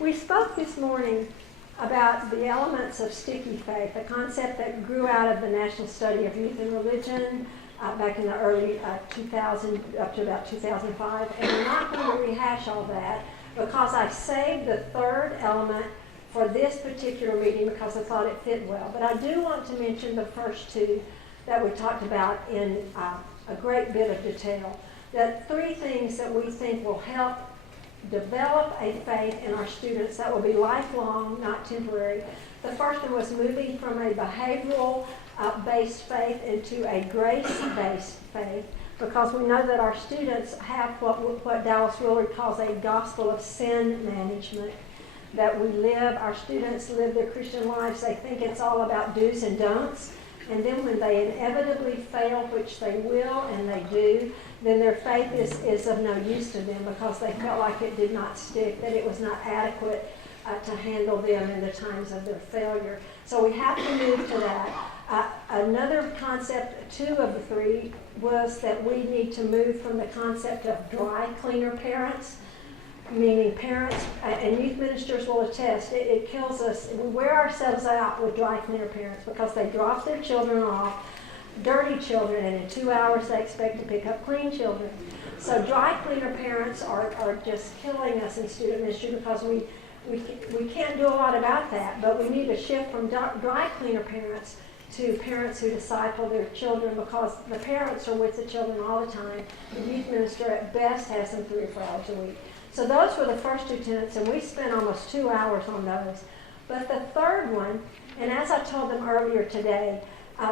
We spoke this morning about the elements of sticky faith, a concept that grew out of the National Study of Youth and Religion back in the early 2000, up to about 2005. And I'm not going to rehash all that because I saved the third element for this particular meeting because I thought it fit well. But I do want to mention the first two that we talked about in a great bit of detail. The three things that we think will help develop a faith in our students that will be lifelong, not temporary. The first one was moving from a behavioral-based faith into a grace-based faith, because we know that our students have what Dallas Willard calls a gospel of sin management, that we live, our students live their Christian lives, they think it's all about do's and don'ts, and then when they inevitably fail, which they will and they do, then their faith is of no use to them because they felt like it did not stick, that it was not adequate to handle them in the times of their failure. So we have to move to that. Another concept, two of the three, was that we need to move from the concept of dry cleaner parents, meaning parents, and youth ministers will attest, it kills us. We wear ourselves out with dry cleaner parents because they drop their children off, dirty children, and in 2 hours they expect to pick up clean children. So dry cleaner parents are just killing us in student ministry because we can't do a lot about that, but we need to shift from dry cleaner parents to parents who disciple their children, because the parents are with the children all the time. The youth minister at best has them 3 or 4 hours a week. So those were the first two tenets, and we spent almost 2 hours on those. But the third one, and as I told them earlier today,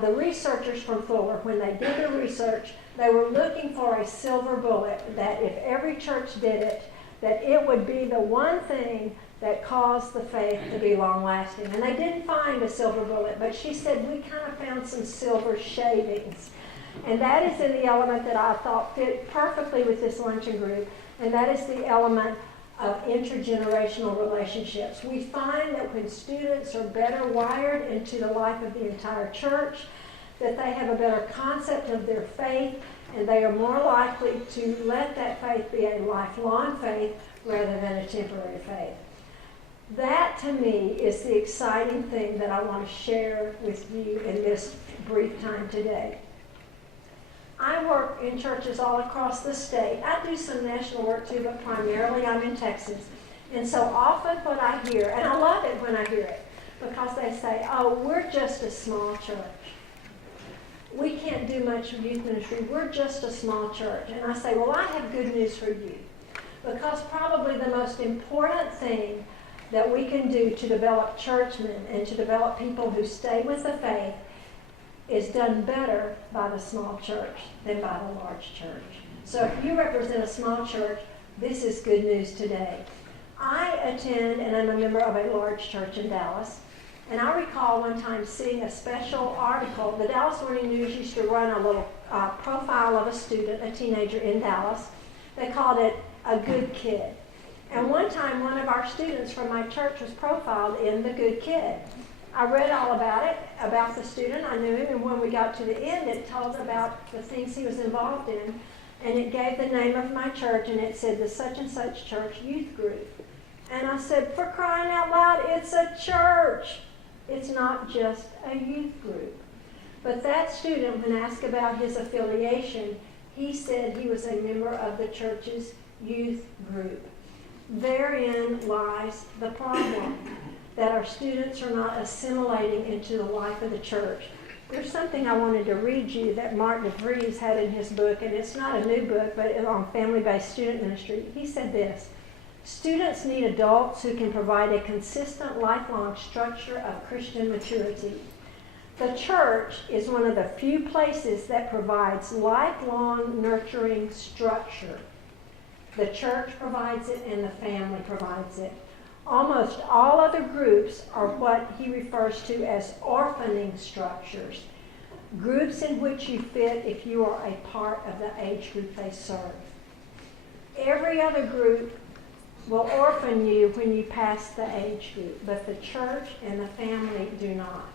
the researchers from Fuller, when they did the research, they were looking for a silver bullet, that if every church did it, that it would be the one thing that caused the faith to be long-lasting. And they didn't find a silver bullet, but she said, we kind of found some silver shavings. And that is in the element that I thought fit perfectly with this luncheon group, and that is the element of intergenerational relationships. We find that when students are better wired into the life of the entire church, that they have a better concept of their faith, and they are more likely to let that faith be a lifelong faith rather than a temporary faith. That, to me, is the exciting thing that I want to share with you in this brief time today. I work in churches all across the state. I do some national work too, but primarily I'm in Texas. And so often what I hear, and I love it when I hear it, because they say, oh, we're just a small church. We can't do much youth ministry. We're just a small church. And I say, well, I have good news for you. Because probably the most important thing that we can do to develop churchmen and to develop people who stay with the faith is done better by the small church than by the large church. So if you represent a small church, this is good news today. I attend and I'm a member of a large church in Dallas. And I recall one time seeing a special article. The Dallas Morning News used to run a little profile of a student, a teenager in Dallas. They called it A Good Kid. And one time one of our students from my church was profiled in The Good Kid. I read all about it, about the student. I knew him, and when we got to the end, it told about the things he was involved in, and it gave the name of my church, and it said the such and such church youth group. And I said, for crying out loud, it's a church. It's not just a youth group. But that student, when asked about his affiliation, he said he was a member of the church's youth group. Therein lies the problem, that our students are not assimilating into the life of the church. There's something I wanted to read you that Mark DeVries had in his book, and it's not a new book, but it's on family-based student ministry. He said this: students need adults who can provide a consistent, lifelong structure of Christian maturity. The church is one of the few places that provides lifelong, nurturing structure. The church provides it, and the family provides it. Almost all other groups are what he refers to as orphaning structures, groups in which you fit if you are a part of the age group they serve. Every other group will orphan you when you pass the age group, but the church and the family do not.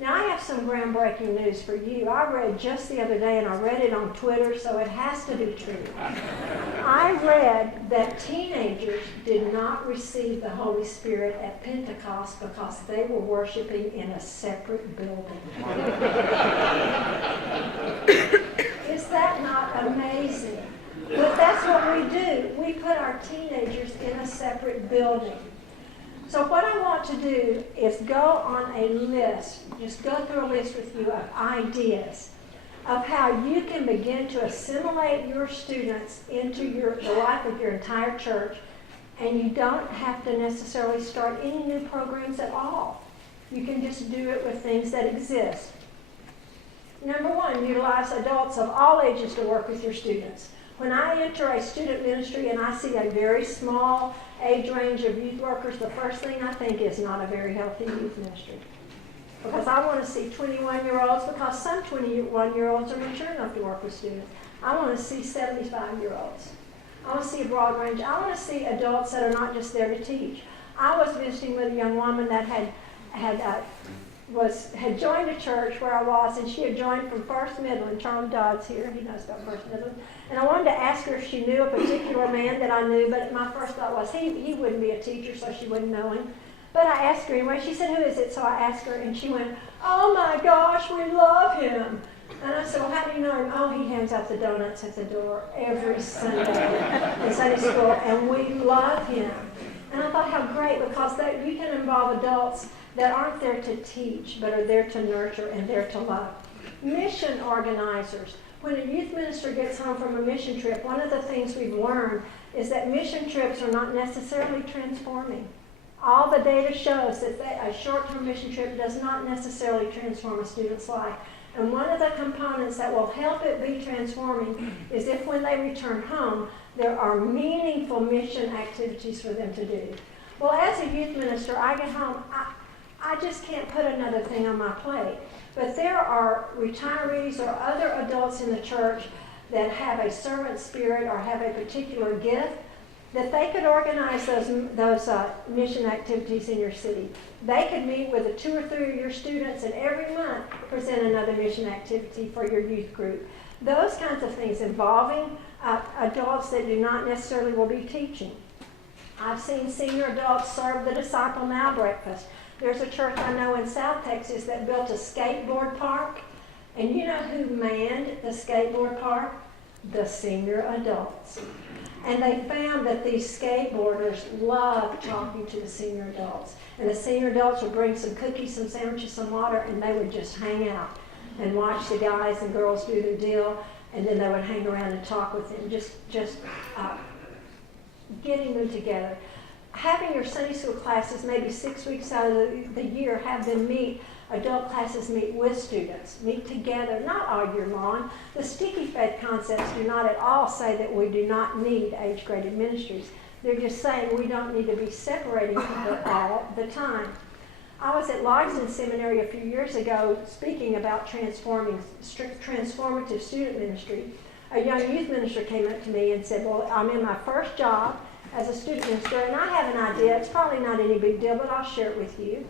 Now, I have some groundbreaking news for you. I read just the other day, and I read it on Twitter, so it has to be true. I read that teenagers did not receive the Holy Spirit at Pentecost because they were worshiping in a separate building. Is that not amazing? But that's what we do. We put our teenagers in a separate building. So what I want to do is go on a list, just go through a list with you of ideas of how you can begin to assimilate your students into the life of your entire church, and you don't have to necessarily start any new programs at all. You can just do it with things that exist. Number one, utilize adults of all ages to work with your students. When I enter a student ministry and I see a very small age range of youth workers, the first thing I think is not a very healthy youth ministry. Because I want to see 21-year-olds, because some 21-year-olds are mature enough to work with students. I want to see 75-year-olds. I want to see a broad range. I want to see adults that are not just there to teach. I was visiting with a young woman that had joined a church where I was, and she had joined from First Midland. Charlie Dodd's here. He knows about First Midland. And I wanted to ask her if she knew a particular man that I knew, but my first thought was he wouldn't be a teacher, so she wouldn't know him. But I asked her anyway. She said, "Who is it?" So I asked her, and she went, "Oh my gosh, we love him." And I said, "Well, how do you know him?" "Oh, he hands out the donuts at the door every Sunday in Sunday school, and we love him." And I thought, how great, because you can involve adults that aren't there to teach, but are there to nurture and there to love. Mission organizers. When a youth minister gets home from a mission trip, one of the things we've learned is that mission trips are not necessarily transforming. All the data shows that a short-term mission trip does not necessarily transform a student's life. And one of the components that will help it be transforming is if when they return home, there are meaningful mission activities for them to do. Well, as a youth minister, I get home, I just can't put another thing on my plate. But there are retirees or other adults in the church that have a servant spirit or have a particular gift, that they could organize those mission activities in your city. They could meet with 2 or 3 of your students and every month present another mission activity for your youth group. Those kinds of things involving adults that do not necessarily will be teaching. I've seen senior adults serve the Disciple Now breakfast. There's a church I know in South Texas that built a skateboard park. And you know who manned the skateboard park? The senior adults. And they found that these skateboarders loved talking to the senior adults. And the senior adults would bring some cookies, some sandwiches, some water, and they would just hang out and watch the guys and girls do their deal. And then they would hang around and talk with them, just getting them together. Having your Sunday school classes maybe 6 weeks out of the year, have them meet, adult classes meet with students, meet together, not all year long. The sticky faith concepts do not at all say that we do not need age-graded ministries. They're just saying we don't need to be separating people all the time. I was at Logsdon Seminary a few years ago speaking about transformative student ministry. A young youth minister came up to me and said, "Well, I'm in my first job as a student minister, and I have an idea. It's probably not any big deal, but I'll share it with you."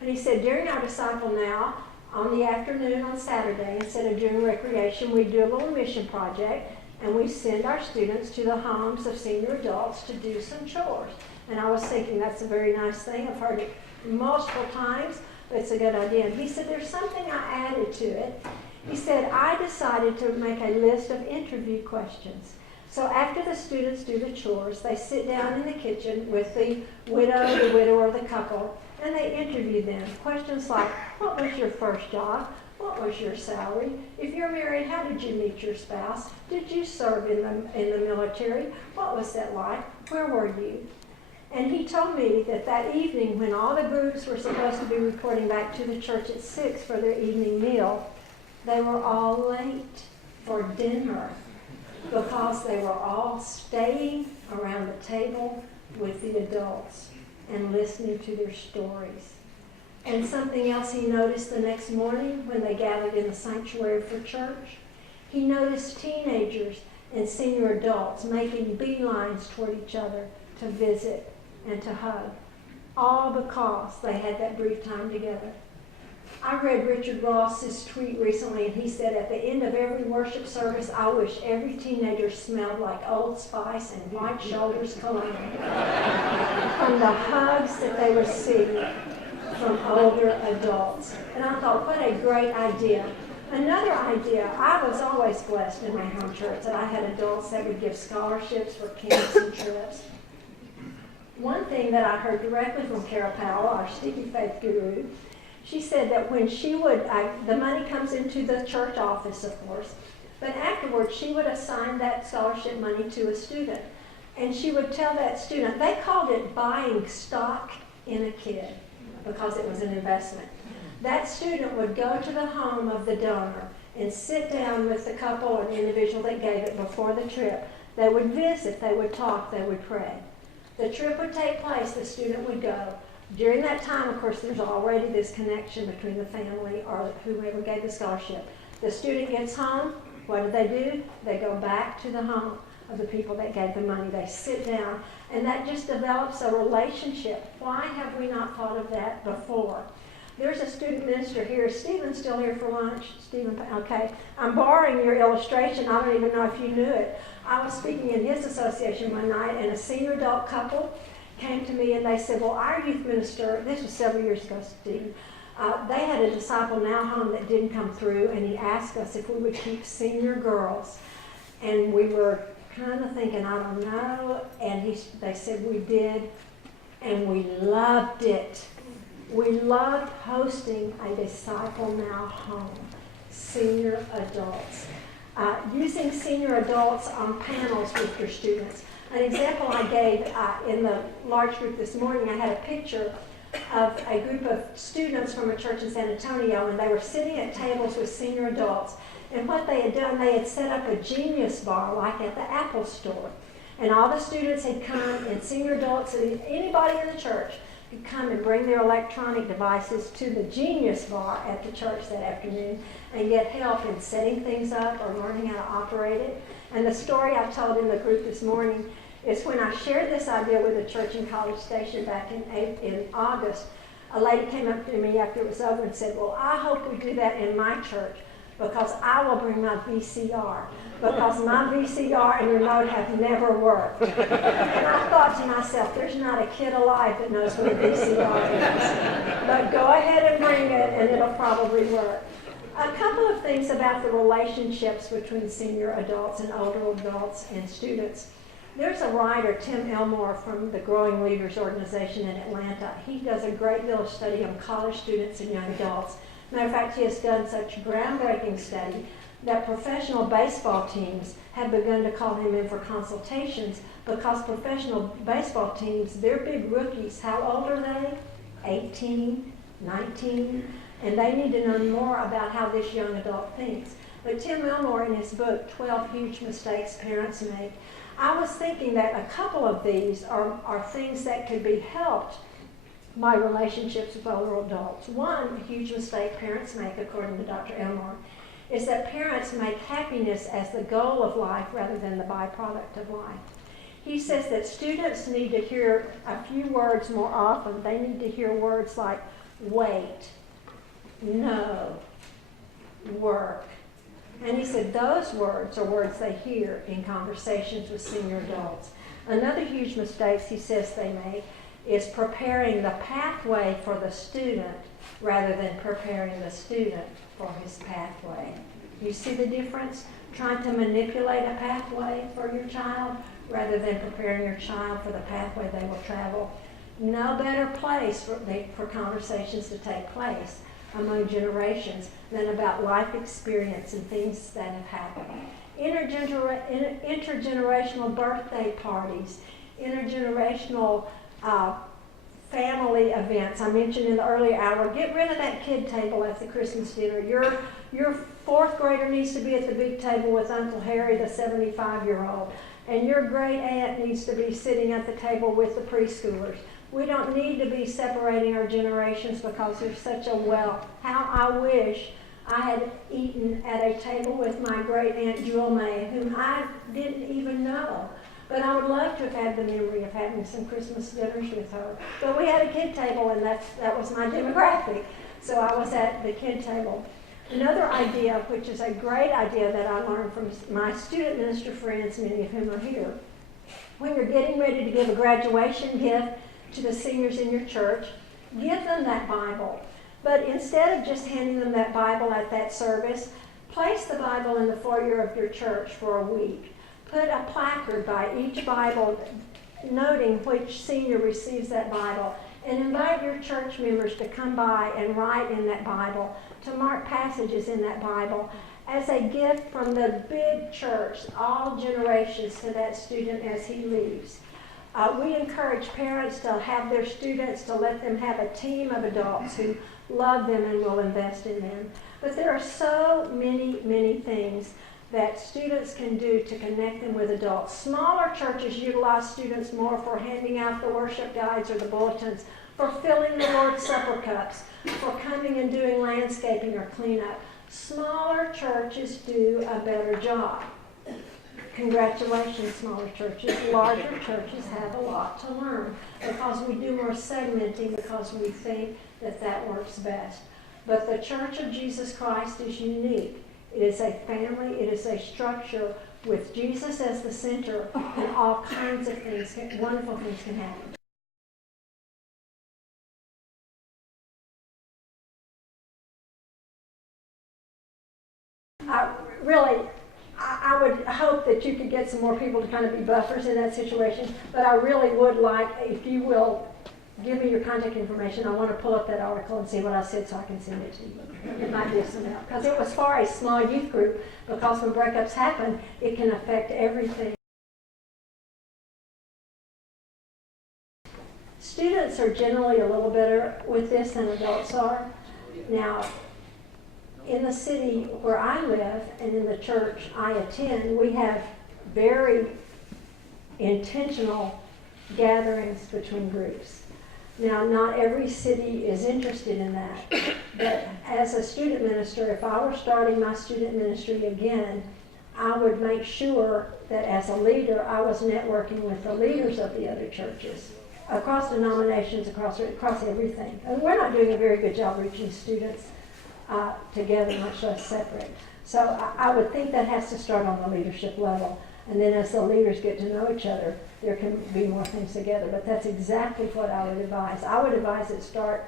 And he said, during our Disciple Now, on the afternoon on Saturday, instead of doing recreation, we do a little mission project, and we send our students to the homes of senior adults to do some chores. And I was thinking, that's a very nice thing. I've heard it multiple times, but it's a good idea. And he said, there's something I added to it. He said, I decided to make a list of interview questions. So after the students do the chores, they sit down in the kitchen with the widower, the couple, and they interview them. Questions like, what was your first job? What was your salary? If you're married, how did you meet your spouse? Did you serve in the military? What was that like? Where were you? And he told me that evening, when all the groups were supposed to be reporting back to the church at 6 for their evening meal, they were all late for dinner because they were all staying around the table with the adults and listening to their stories. And something else he noticed the next morning when they gathered in the sanctuary for church, he noticed teenagers and senior adults making beelines toward each other to visit and to hug, all because they had that brief time together. I read Richard Ross's tweet recently, and he said at the end of every worship service, I wish every teenager smelled like Old Spice and White Shoulders cologne from the hugs that they receive from older adults. And I thought, what a great idea. Another idea, I was always blessed in my home church that I had adults that would give scholarships for camps and trips. One thing that I heard directly from Carol Powell, our Sticky Faith guru, she said that when she would, the money comes into the church office, of course, but afterwards she would assign that scholarship money to a student. And she would tell that student, they called it buying stock in a kid because it was an investment. That student would go to the home of the donor and sit down with the couple or the individual that gave it before the trip. They would visit, they would talk, they would pray. The trip would take place, the student would go. During that time, of course, there's already this connection between the family or whoever gave the scholarship. The student gets home, what do? They go back to the home of the people that gave the money. They sit down, and that just develops a relationship. Why have we not thought of that before? There's a student minister here. Is Stephen still here for lunch? Stephen, okay. I'm borrowing your illustration. I don't even know if you knew it. I was speaking in his association one night, and a senior adult couple came to me and they said, well, our youth minister, this was several years ago, Steve, they had a Disciple Now home that didn't come through, and he asked us if we would keep senior girls. And we were kind of thinking, I don't know, and they said we did, and we loved it. We loved hosting a Disciple Now home, senior adults. Using senior adults on panels with your students. An example I gave in the large group this morning, I had a picture of a group of students from a church in San Antonio, and they were sitting at tables with senior adults. And what they had done, they had set up a Genius bar like at the Apple store. And all the students had come, and senior adults, and anybody in the church could come and bring their electronic devices to the Genius bar at the church that afternoon and get help in setting things up or learning how to operate it. And the story I told in the group this morning is when I shared this idea with the church in College Station back in August, a lady came up to me after it was over and said, well, I hope we do that in my church because I will bring my VCR, because my VCR and remote have never worked. And I thought to myself, there's not a kid alive that knows what a VCR is. But go ahead and bring it and it'll probably work. A couple of things about the relationships between senior adults and older adults and students. There's a writer, Tim Elmore, from the Growing Leaders organization in Atlanta. He does a great deal of study on college students and young adults. Matter of fact, he has done such groundbreaking study that professional baseball teams have begun to call him in for consultations because professional baseball teams, they're big rookies. How old are they? 18, 19? And they need to know more about how this young adult thinks. But Tim Elmore, in his book, 12 Huge Mistakes Parents Make, I was thinking that a couple of these are things that could be helped by relationships with older adults. One huge mistake parents make, according to Dr. Elmore, is that parents make happiness as the goal of life rather than the byproduct of life. He says that students need to hear a few words more often. They need to hear words like wait, no, work. And he said those words are words they hear in conversations with senior adults. Another huge mistake he says they make is preparing the pathway for the student rather than preparing the student for his pathway. You see the difference? Trying to manipulate a pathway for your child rather than preparing your child for the pathway they will travel. No better place for conversations to take place among generations than about life experience and things that have happened. Intergenerational birthday parties, intergenerational family events. I mentioned in the earlier hour, get rid of that kid table at the Christmas dinner. Your fourth grader needs to be at the big table with Uncle Harry, the 75-year-old. And your great aunt needs to be sitting at the table with the preschoolers. We don't need to be separating our generations because there's such a wealth. How I wish I had eaten at a table with my great aunt Jewel May, whom I didn't even know. But I would love to have had the memory of having some Christmas dinners with her. But we had a kid table, and that was my demographic. So I was at the kid table. Another idea, which is a great idea that I learned from my student minister friends, many of whom are here. When you're getting ready to give a graduation gift to the seniors in your church, give them that Bible. But instead of just handing them that Bible at that service, place the Bible in the foyer of your church for a week. Put a placard by each Bible noting which senior receives that Bible, and invite your church members to come by and write in that Bible, to mark passages in that Bible as a gift from the big church, all generations, to that student as he leaves. We encourage parents to have their students, to let them have a team of adults who love them and will invest in them. But there are so many things that students can do to connect them with adults. Smaller churches utilize students more for handing out the worship guides or the bulletins, for filling the Lord's Supper cups, for coming and doing landscaping or cleanup. Smaller churches do a better job. Congratulations, smaller churches. Larger churches have a lot to learn because we do more segmenting, because we think that that works best. But the Church of Jesus Christ is unique. It is a family, it is a structure with Jesus as the center, and all kinds of things, wonderful things can happen. I would hope that you could get some more people to kind of be buffers in that situation, but I really would like, if you will give me your contact information, I want to pull up that article and see what I said so I can send it to you. It might be some help, because it was for a small youth group, because when breakups happen, it can affect everything. Students are generally a little better with this than adults are. Now, in the city where I live and in the church I attend, we have very intentional gatherings between groups. Now, not every city is interested in that, but as a student minister, if I were starting my student ministry again, I would make sure that as a leader, I was networking with the leaders of the other churches, across denominations, across everything. And we're not doing a very good job reaching students together, much less separate. So I would think that has to start on the leadership level. And then as the leaders get to know each other, there can be more things together. But that's exactly what I would advise. I would advise it start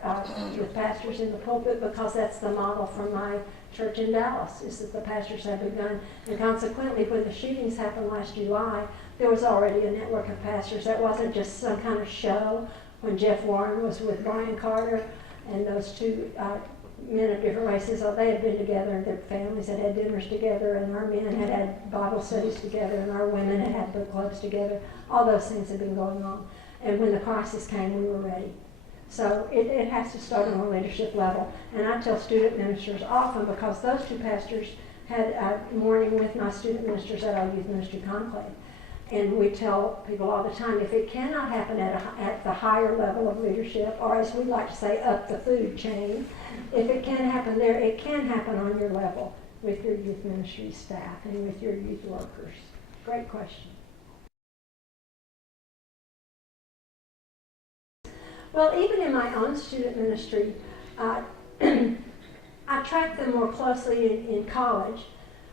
with pastors in the pulpit, because that's the model from my church in Dallas, is that the pastors have begun. And consequently, when the shootings happened last July, there was already a network of pastors. That wasn't just some kind of show. When Jeff Warren was with Brian Carter and those two men of different races, they had been together, and their families had had dinners together, and our men had had Bible studies together, and our women had had book clubs together. All those things had been going on. And when the crisis came, we were ready. So it has to start on a leadership level. And I tell student ministers often, because those two pastors had a morning with my student ministers at our youth ministry conclave. And we tell people all the time, if it cannot happen at the higher level of leadership, or as we like to say, up the food chain, if it can't happen there, it can happen on your level with your youth ministry staff and with your youth workers. Great question. Well, even in my own student ministry, I track them more closely in college.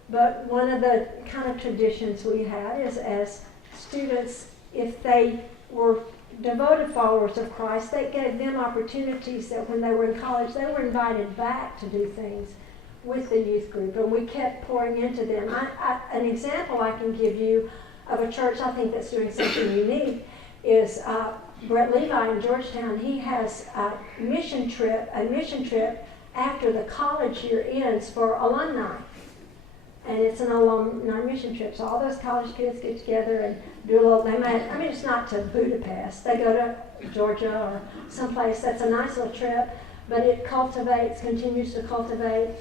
But one of the kind of traditions we had is, as students, if they were devoted followers of Christ, they gave them opportunities that when they were in college, they were invited back to do things with the youth group, and we kept pouring into them. An example I can give you of a church I think that's doing something unique is Brett Levi in Georgetown. He has a mission trip after the college year ends for alumni. And it's an alumni mission trip. So all those college kids get together and do a little, it's not to Budapest. They go to Georgia or someplace. That's a nice little trip, but it continues to cultivate.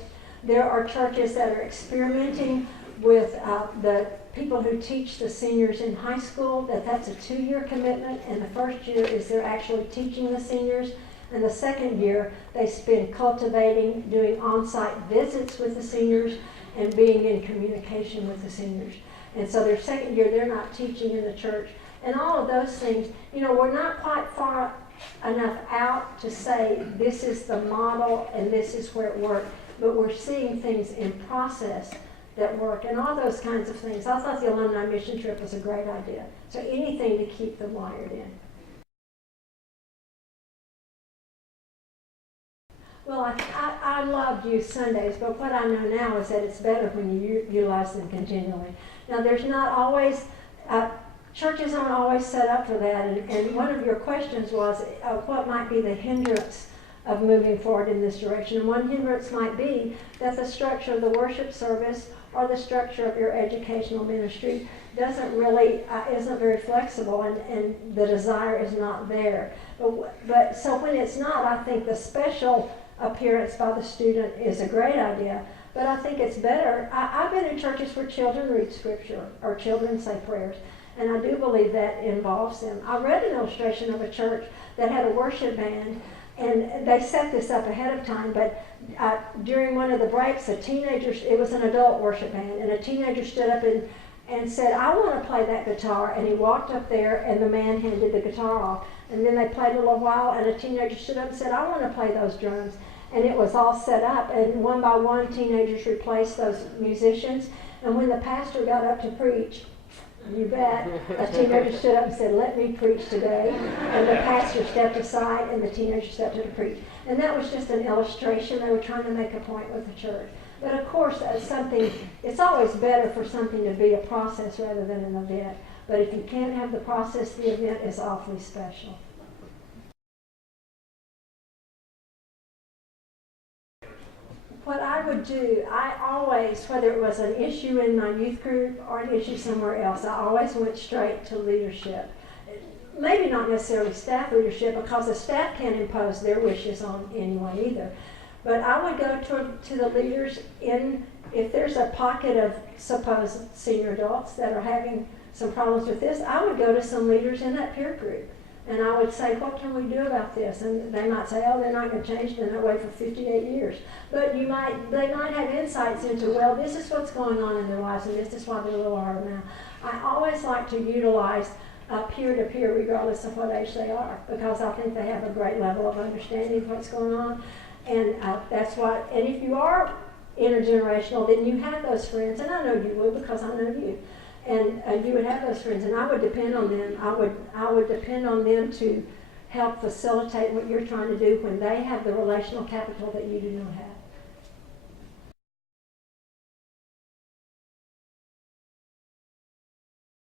There are churches that are experimenting with the people who teach the seniors in high school, that's a 2-year commitment, and the first year is they're actually teaching the seniors. And the second year, they spend cultivating, doing on-site visits with the seniors, and being in communication with the seniors. And so their second year, they're not teaching in the church. And all of those things, we're not quite far enough out to say this is the model and this is where it worked, but we're seeing things in process that work and all those kinds of things. I thought the alumni mission trip was a great idea. So anything to keep them wired in. Well, I loved Youth Sundays, but what I know now is that it's better when you utilize them continually. Now, there's not always, churches aren't always set up for that, and one of your questions was what might be the hindrance of moving forward in this direction. And one hindrance might be that the structure of the worship service or the structure of your educational ministry doesn't really, isn't very flexible, and the desire is not there. But so when it's not, I think the special appearance by the student is a great idea, but I think it's better. I've been in churches where children read scripture or children say prayers, and I do believe that involves them. I read an illustration of a church that had a worship band, and they set this up ahead of time, but during one of the breaks, it was an adult worship band, and a teenager stood up and said, I want to play that guitar, and he walked up there, and the man handed the guitar off, and then they played a little while, and a teenager stood up and said, I want to play those drums. And it was all set up, and one by one teenagers replaced those musicians. And when the pastor got up to preach, you bet, a teenager stood up and said, let me preach today. And the pastor stepped aside, and the teenager stepped up to preach. And that was just an illustration. They were trying to make a point with the church. But of course, it's always better for something to be a process rather than an event. But if you can't have the process, the event is awfully special. What I would do, I always, whether it was an issue in my youth group or an issue somewhere else, I always went straight to leadership. Maybe not necessarily staff leadership, because the staff can't impose their wishes on anyone either. But I would go to the leaders if there's a pocket of supposed senior adults that are having some problems with this, I would go to some leaders in that peer group. And I would say, what can we do about this? And they might say, oh, they're not going to change, they're that way for 58 years. But they might have insights into, well, this is what's going on in their lives, and this is why they're a little harder now. I always like to utilize peer-to-peer, regardless of what age they are, because I think they have a great level of understanding of what's going on. And that's why, and if you are intergenerational, then you have those friends, and I know you would because I know you. And you would have those friends, and I would depend on them. I would depend on them to help facilitate what you're trying to do when they have the relational capital that you do not have.